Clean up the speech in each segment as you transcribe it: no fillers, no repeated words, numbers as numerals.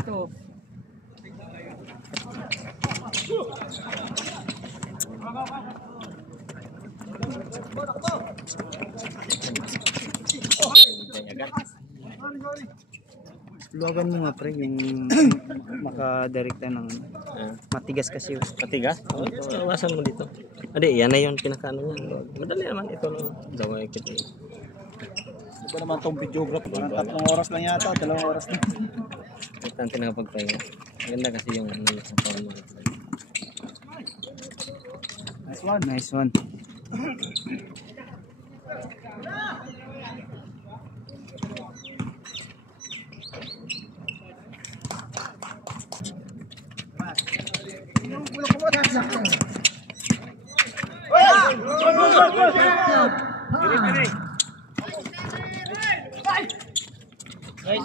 Ito. Luwagan mo nga pre, yung makadirekta ng matigas kasi yun. Matigas? Oo, iwasan mo dito. Adi, yan na yung pinakaano niya. Madali naman ito. Daway kita. Ito naman itong videograph. Parang 3 oras lang yata, 2 oras lang. Importante na pagpahinga. Maganda kasi yung ano sa forma. Nice one. Nice one.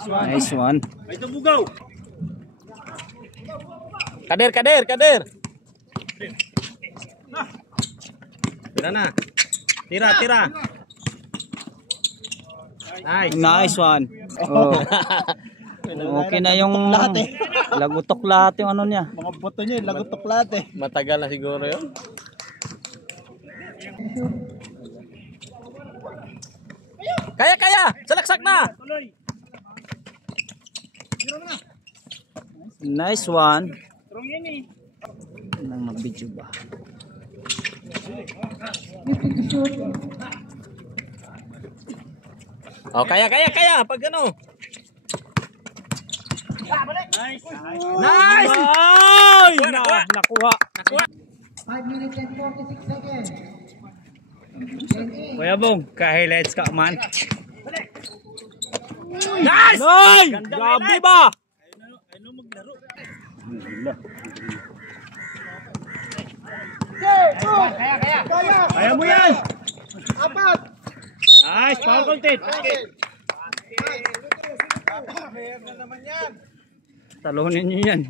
Nice one. Ito bugaw. Kader. Tira na. Tira. Nice one. Oh. Okay na yung lagutok lahat yung ano niya. Mga buto niya, lagutok lahat eh. Matagal na siguro yun. Kaya! Salaksak na! Nice one. Nang mag-video ba? Oh, kaya! Pag ano? Nice! Ay! Nakuha. 5 minutes and 46 seconds. Kuya Bong, ka-highlights ka man. Nice! Ay! Grabe ba? Kaya mo yan! Apat! Nice! Power content! Talunin nyo yan.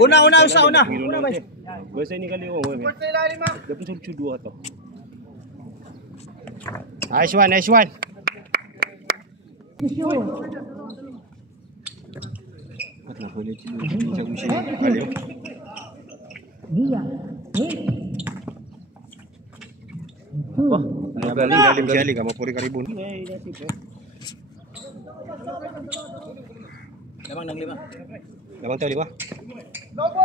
Una. Gusto ni kali mo. Dapat sudu ato. Nice one. At na huli ci. Aliyo. Wah, galing ka mapuri karibun. Lamang ng 5. Lamang tayo 5. Lobo!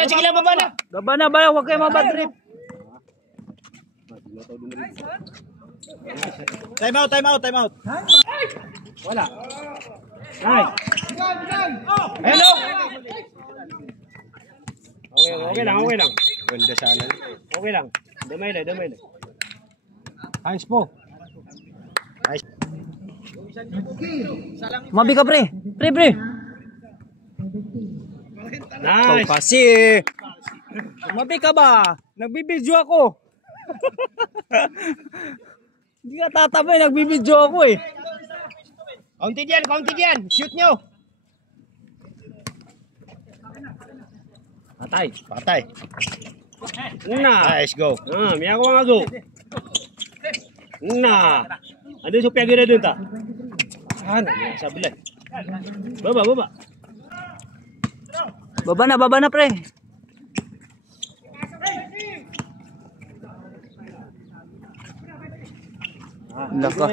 Sige lang baba na. Baba na, huwag kayo mabad trip. Time out. Wala. Nice. Hello. Okay lang. Ganda sana. Okay lang. Damay na. Hands po. Nice. Mabi ka pre. Pre. Nice. Kasi. Mabi ka ba? Nagbibideo ako. Hindi ka tatabay, nagbibideo ako eh. Kaunti diyan. Shoot nyo. Patay. Nice, go. Miya ko nga go. Ano yung supya gina dun ta? Saan? Sabi lang. Baba. Baba na pre. Laka.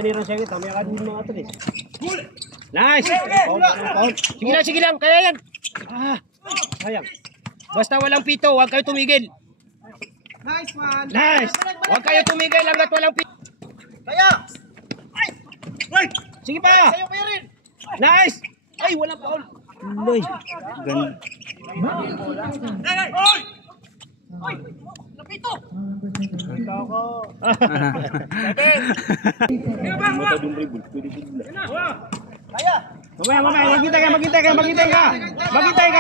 Nice. Sige lang. Kaya yan. Sayang. Basta walang pito, huwag kayo tumigil. Nice one! Nice. Huwag kayo tumigil hanggat walang pito. Kaya! Sige pa. Sa'yo pa rin! Nice. Ay, walang foul. Loy. Ganda. Lapito! Kaya! Mamaya,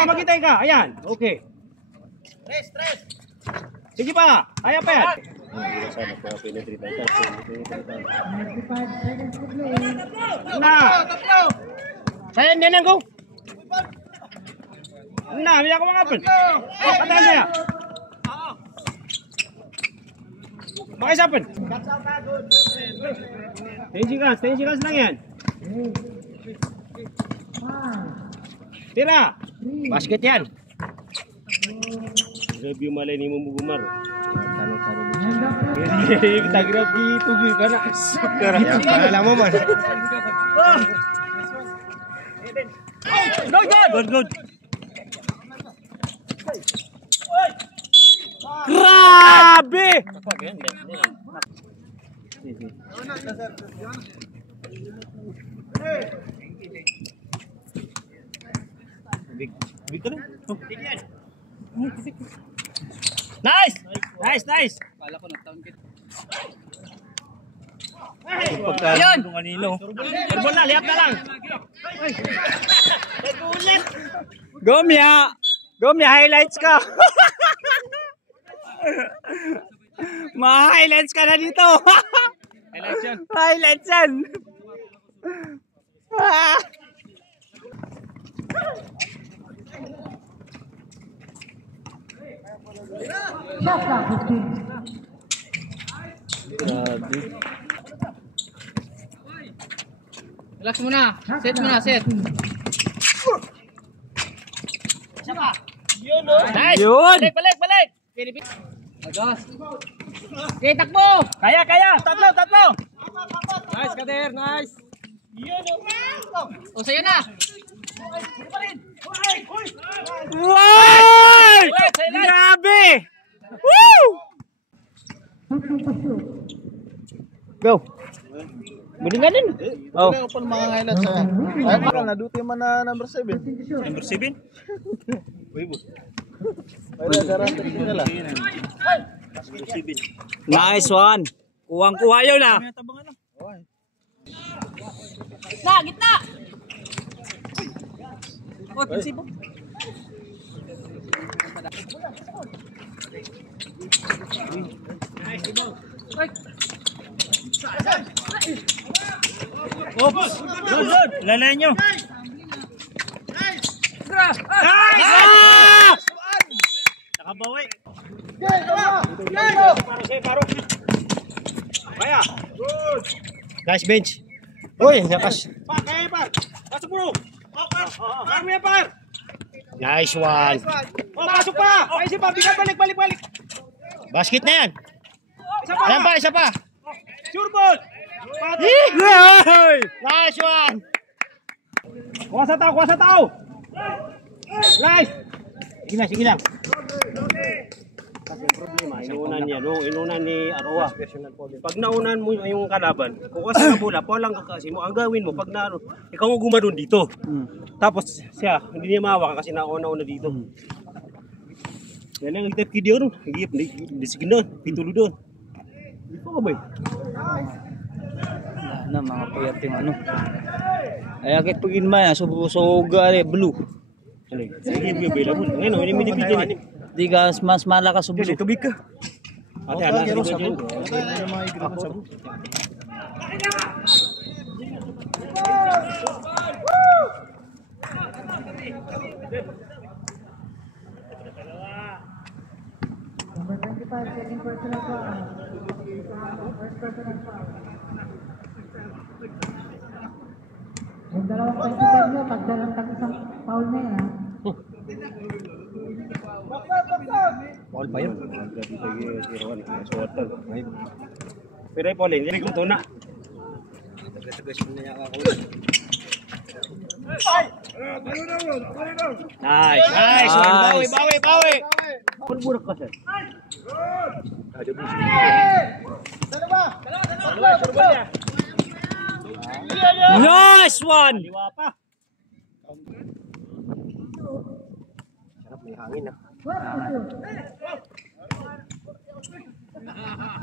maghintay ka. Ayan, okay. Stress! Sige pa, kaya pa yan. Tatlo! Sayan yan ang go. Biya ko mga apple. Patahan niya. Makisapan. 10 seconds lang yan. Tira. Basket yan. Review malay ni mo bugumar. Kita grab gitu kan. Alam mo man. Good. Grabe! Nice! Ayun! Turbol na, lihat na lang. Gomya, highlights ka! Ma-highlights ka na dito! Highlights yan! Grabe. Relax muna. Set. Nice! Yun! Balik! Agos. Okay, takbo. Kaya! Tatlo! Nice, Kader! Nice! O, sa'yo na. Wow! Grabe! Woo! Go! Bulingan din. Oh. Ano pa mga highlights sa ay para na duty man na number 7. Number 7? Para garanti nila. Nice one. Kuwang-kuha yun ah. Gitna. Oh, pinsibo. Good! Lalay nyo! Nakabawi! Paro! Kaya! Nice bench! Uy, lakas. Kaya par! Pasok bro! Par mo yan par! Nice one! Pasok pa! Isa pa! Balik! Basket na yan! Isa pa! Sure ball! Nice one! Kuha sa tao! Nice! Sige lang. Kasi problema, inunan ni Aroa. Pag naunan mo yung kalaban, kuha sa bola, palang kakasi mo, ang gawin mo, pag na, ikaw mo gumanon dito. Tapos siya, hindi niya mahawakan kasi nauna dito. Yan lang, nagtap ki doon. Sige doon, pitulo doon. Dito ka ba eh? Na mga puyat yung ano. Ay akit pagin man suga blue. Sige, available. Ngayon, ini minibigyan ni. Di ka mas malakas sa blue. Tubig ka. Ate, ala ka dyan. Yung dalawang pagkipan nyo, pag dalawang isang foul na yan, ha? Paul pa yun. Pero ay Paul, hindi ko na. Nice. Bawi. Purburak ka sir. Nice one. Liwa pa. Sarap may hangin na.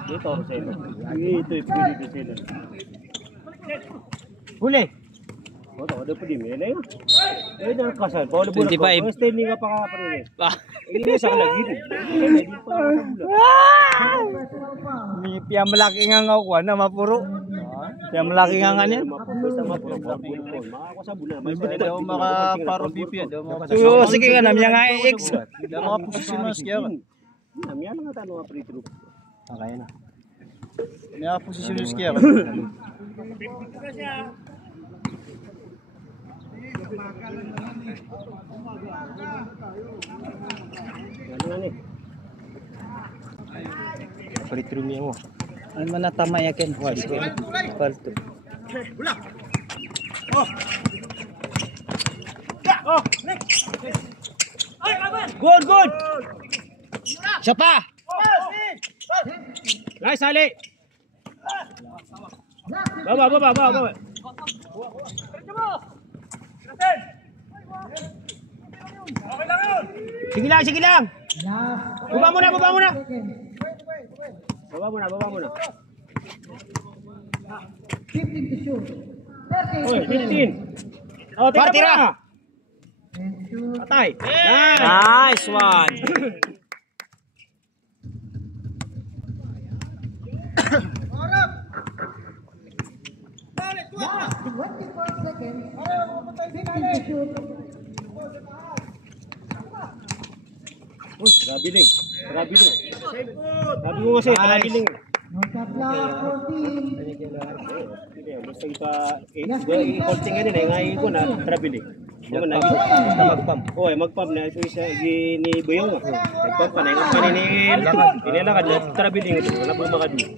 Dito ako sa'yo. Ito yung pwede sa'yo. Huli! Ito, ada pa din. May layo. Ay, nakasal. 25. Stay nga pa ka pa rin. Hindi sa kalagi. May piya malaki nga nga kuha na mapuro. Piya malaki nga nga niya. May balik daw makaparo BP daw mga So, sige nga namin nga X. daw mga professionals kaya. Namyan nga tanong nga pre-true. Kaya na. Kaya posisyon yung skiya. Palit room mo. Ano man natama yakin? Palto. Good, good. Siya pa! Nice, Ali. Baba. Sige lang. Baba muna. Baba muna. 15 to shoot. Oy, 15. Oh, tira. And shoot. Patay. Nice. Nice one! 24 seconds. 15 to shoot. Uy, grabe din. Sabi mo kasi, grabe din. No shot clock. 14. Basta i-coaching nga nila, ngayon ko na, grabe din. Basta mag-pump. Oo, mag-pump na. Isa ni Boyong. Mag-pump ka na. Yung paninil. Inilakad na, grabe din. Wala po makadun.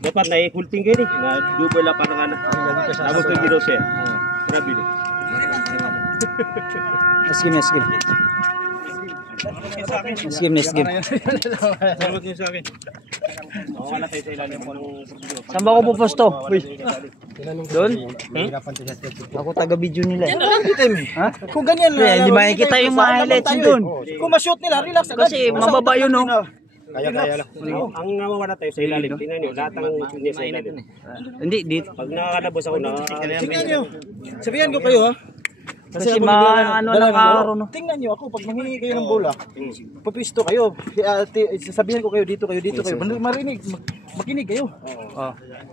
Dapat na i-coaching kayo na double lang parang anak. Tapos kay Giro siya. Grabe din. Next game. Salamat niyo sa akin. Wala tayo sa ilalim ko ng produyo. Saan ba ako pupusto? Doon? Ako taga-video nila. Ha? Kung ganyan Hindi makikita yung mga highlights doon. Kung ma-shoot nila, relax agad. Kasi mababa yun, no? Kaya lang. Ang nawawala tayo sa ilalim. Tingnan niyo, lahat ng niya sa ilalim. Hindi, dito. Pag nakakalabos ako na... Tingnan nyo. Sabihan ko kayo ha. Kasi ano ng araw, no? Tingnan nyo ako, pag manghingi kayo ng bola, papisto kayo, sabihan ko kayo dito kayo. Marinig, makinig kayo.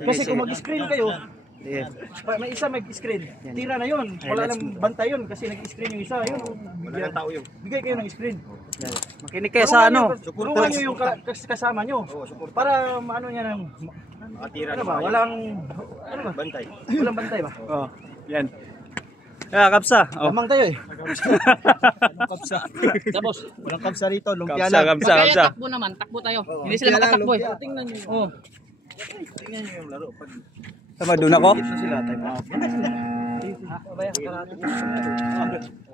Kasi kung mag-screen kayo, may isa mag-screen, tira na yun. Wala nang bantay yun kasi nag-screen yung isa. Bigay kayo ng screen. Makinig kayo sa ano? Tulungan nyo yung kasama nyo. Para maano niya ng... Ano ba? Walang bantay. Walang bantay ba? Yan. Kapsa. Lamang tayo eh. Tapos. Walang kapsa rito, lumpia lang. Kaya takbo naman, takbo tayo. Hindi sila makatakbo eh. Tingnan nyo. Oh. Tingnan nyo yung laro. Tama, doon ako? Sila tayo.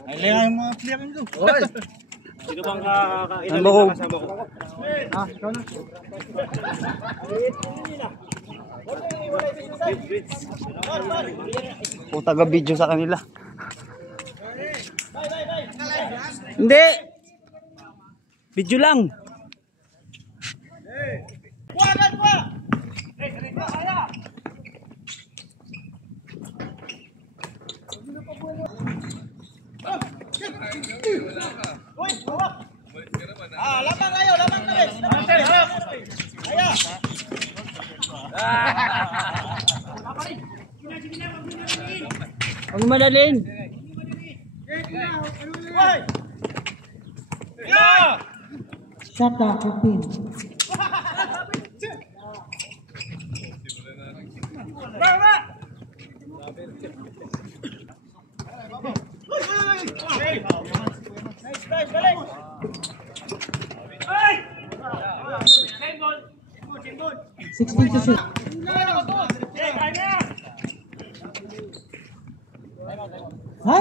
Ay, lang yung mga player nyo. Sino bang Ano ba ko? kasama ko? Ikaw na. O taga-video sa kanila. Hindi. Video lang. Huwag madalin. Shot clock. 15. Sixteen to shoot. Hi,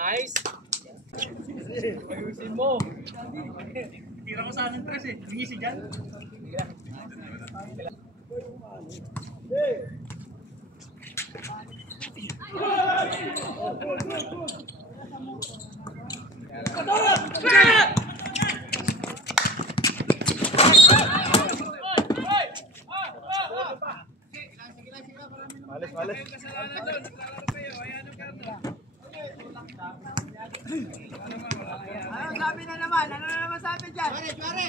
Nice. Pag-usin mo. Tira ko sa amin tres eh. Bingisi dyan. Sabi na naman, ano na naman sabi dyan? Pare!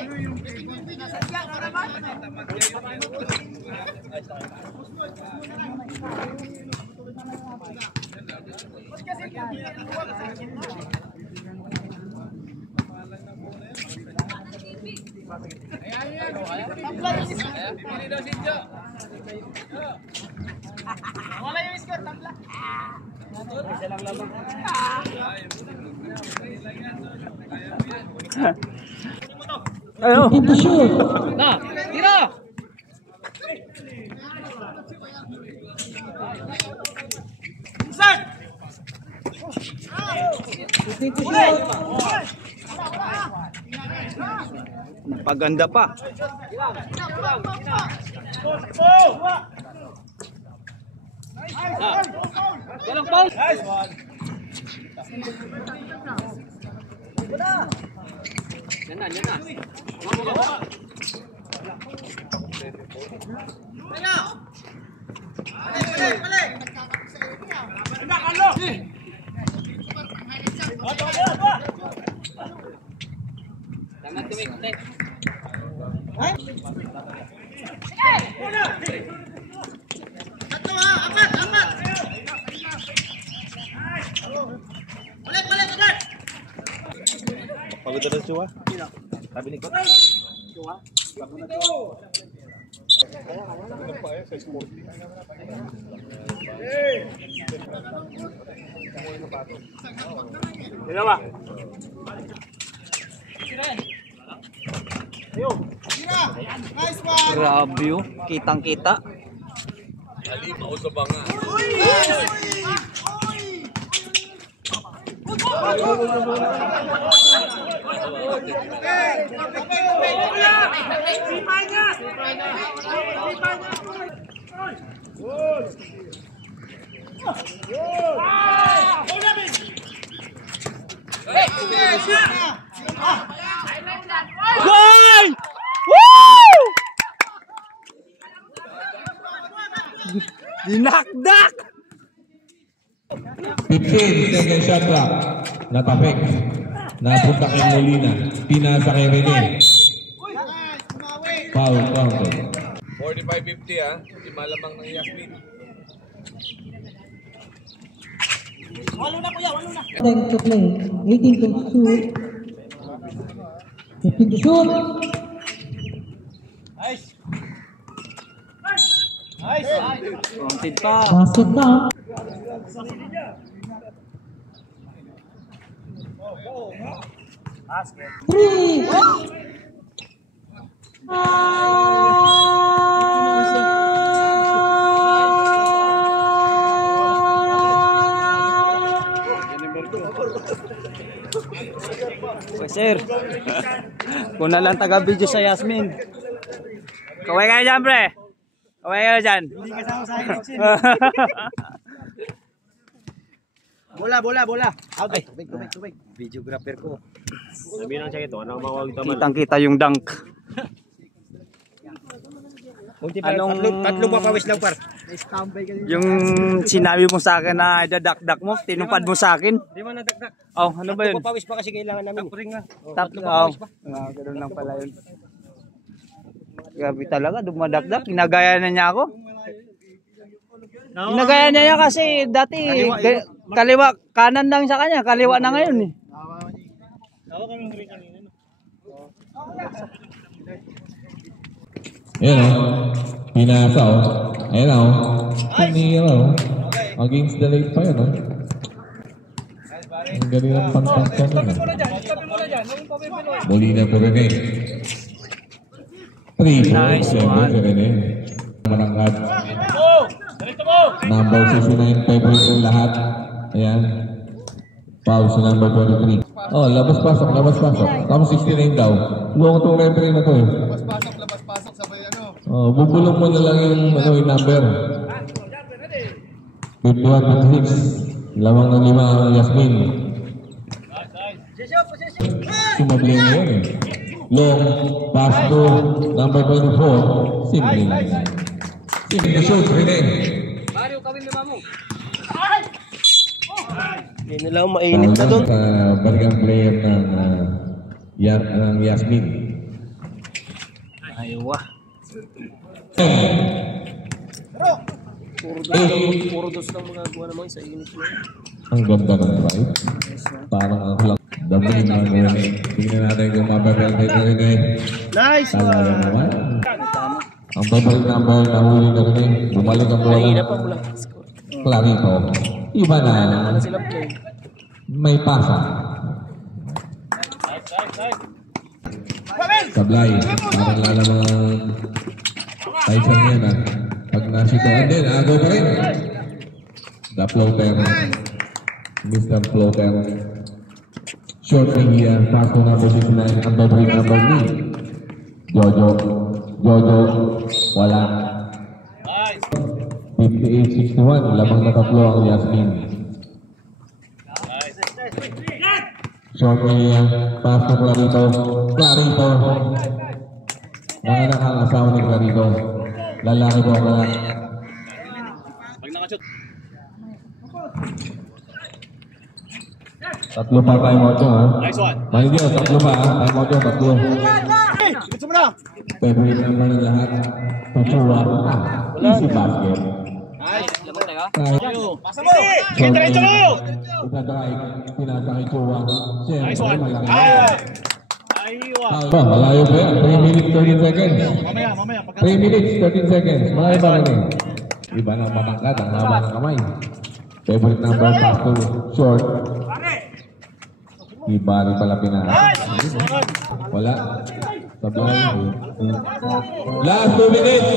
Yan, ano naman? Kasi Wala yung score, tabla. Ayo. Into shoot. Na, tira! Into shoot. Napaganda pa. Walang foul! Yan na, yan na. Damat kami, konti. Pagod na siya. Sabi ni Coach. Dalawa. Grabe oh. Kitang-kita. Goal! Woo! Dinakdak! 15 second shot clock. Natapik. Napunta kay Molina. Pinasa kay Rene. Foul counted. 45-50 ah. Hindi malamang ng Yasmin. Time to play. 18 to shoot. 15 to shoot. Wanted pa. Basket na. Three. Sir. Kuna lang taga-video sa Yasmin. Kaway kayo dyan, pre. Kaway kayo dyan. Hindi kasama sa akin. Bola. Out. Tubig. Videographer ko. Sabi lang siya ito, anong mawag taman? Kitang-kita yung dunk. Anong Tatlo papawis lang par. yung sinabi mo sa akin na dadak-dak mo, tinupad mo sa akin? Di ba nadagdag? Oh, ano ba yun? Papawis pa kasi kailangan namin. Tapring nga. Oh, ganoon lang pala yun. Grabe talaga, dumadakdak. Ginagaya na niya ako. Ginagaya na niya kasi dati kaliwa, kanan lang sa kanya, kaliwa na ngayon eh. Ayan o. Pinasa o. Ayan o. Pinira o. Against the late pa yun o. Ang galing ng pantangkan yun o. Molina po rin eh. 3 Nice one. Si Rene. Manangad. Number 69 favorite ng lahat. Ayan. Foul sa number 23. Oh, labas-pasok. Tapos 69 daw. Luwag itong referee na to eh. Labas-pasok, sabay ano. Oh, bubulong mo na lang yung number. 51-26. Lamang ng 5 ang Yasmin. Sumabli na yun eh. Long pass to number 24. Simple lang. Simple shoot, Rene. Mario, kawin na mo. Hindi nila mainit na doon. Balikan player ng Yasmin. Aywa. Puro dos lang magagawa naman sa init mo. Ang ganda ng drive. Parang ang lang. Dami na Rene. Tingnan natin kung mapaperte na Rene. Nice Talaga one. naman. Ang favorite number na huli na Rene. Bumalik ang bola. Clarito. Iba na. May pasa. Sablay. Parang lalamang Tyson yan ah. Pag nasituan din, agaw pa rin. The floater. Mr. Floater. Short area. Pass to number 69. Ang favorite number 3. Jojo. Wala. 58-61. Lamang na tatlo ang Yasmin. Short area. Pass to Clarito. Mga nakakasawa ni Clarito. Lalaki po ang lalaki. Tatlo pa time out yun ha. Nice one. Manager, tatlo pa ha. Time out yun, tatlo. Gusto mo na? Favorite number ng lahat. Pachua. Easy basket. Laban tayo. Pasa mo! Diretso mo! Itadrive. Pinasa kay Chua. Nice one. Malaki. Aywa. Malayo pa yan. 3 minutes 13 seconds. Mamaya. 3 minutes 13 seconds. Malayo pa rin eh. Iba na ang matangkad. Ang haba ng kamay. Favorite number pass to short. Iba rin pala pinasa. Wala. Sablay. Last 2 minutes.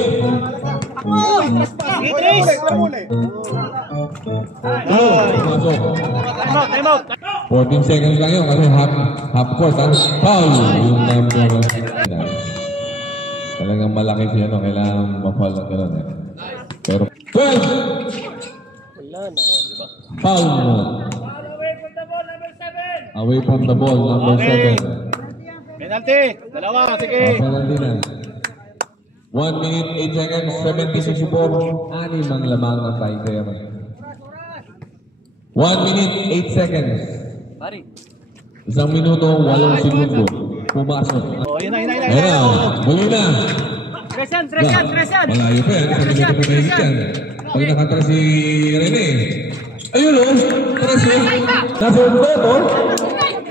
Masok. Time out. 14 seconds lang yun kasi half court ha. Foul! Yung number. Talagang malaki siya no. Kailangan ma-foul lang gano'n eh. Pero 12! Foul mo. Away from the ball, number 7. Penalty. Dalawa. Sige. Penalty na. 1 minute, 8 seconds, 70-64. Anim ang lamang ng tiger. 1 minute, 8 seconds. Pari. 1 minuto, 8 segundo. Pumasok. Ayun na. Ayun na, muli na. Tresan. Malayo pa yan, 1 minuto pa mahigit yan. Pag nakatras si Rene. Ayun o, tras yun. Nasa ulo to.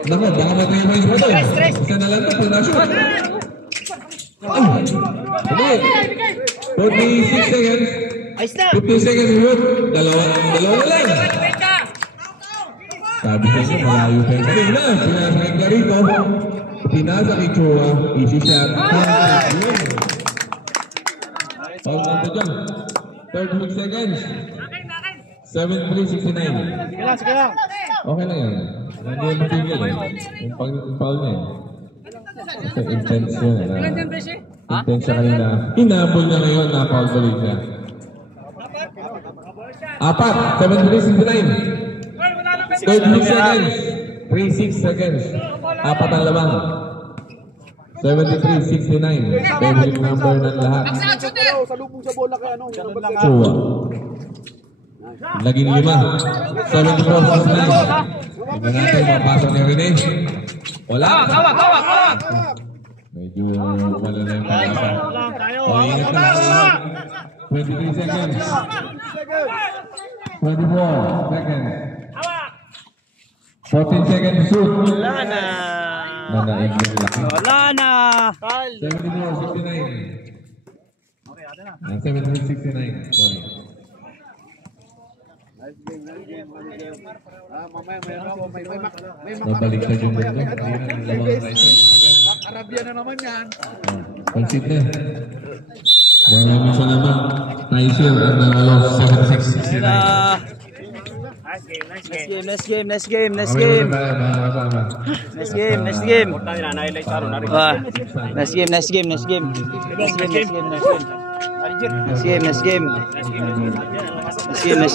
Naku, baka matayo pa yung spot. Isa na lang ito, pag nashoot. Hindi. 46 seconds. 50 seconds shoot. Dalawa na lang. Sabi sa inyo, malayo pa yung kanina. Pinasa kay Clarito. Pinasa kay Chua. Easy shot. Foul na dyan. 36 seconds. 73-69. Sige lang. Okay lang yan. Hindi yung matigil eh. Yung pang-foul niya eh. Kasi intense yun eh. Intense siya kanina. Inabol niya ngayon na foul tuloy siya. 4, 73-69. 36 seconds. 36 seconds. 4 ang lamang. 73-69. Favorite number ng lahat. Chua. Laging 5. 74-69. Tingnan natin ang pasok ni Rene. Wala. Kawak. Medyo wala na yung pag-asa. O, ingat na lang. 23 seconds. 24 seconds. 14 seconds to shoot. Wala na. Nanaig yung laki. Wala na. 74-69. 73-69. Sorry. Nabaliktad yung mundo. Arabia na naman yan. Pansit na. Maraming salamat. Tyson at nanalo 76-69. Next game. Next game. Next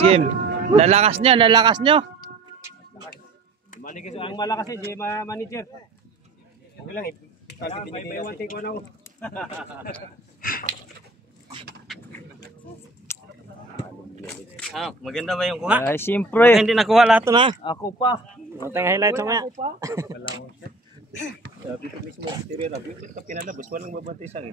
game. Lalakas nyo. Ang malakas eh, si manager. Okay lang eh. May one take one ako. Maganda ba yung kuha? Ay, siyempre. Hindi nakuha lahat na. Ako pa. Matang highlight sa mga. Sabi ko mismo, stereo na. Pinalabas, walang mabantay sa akin.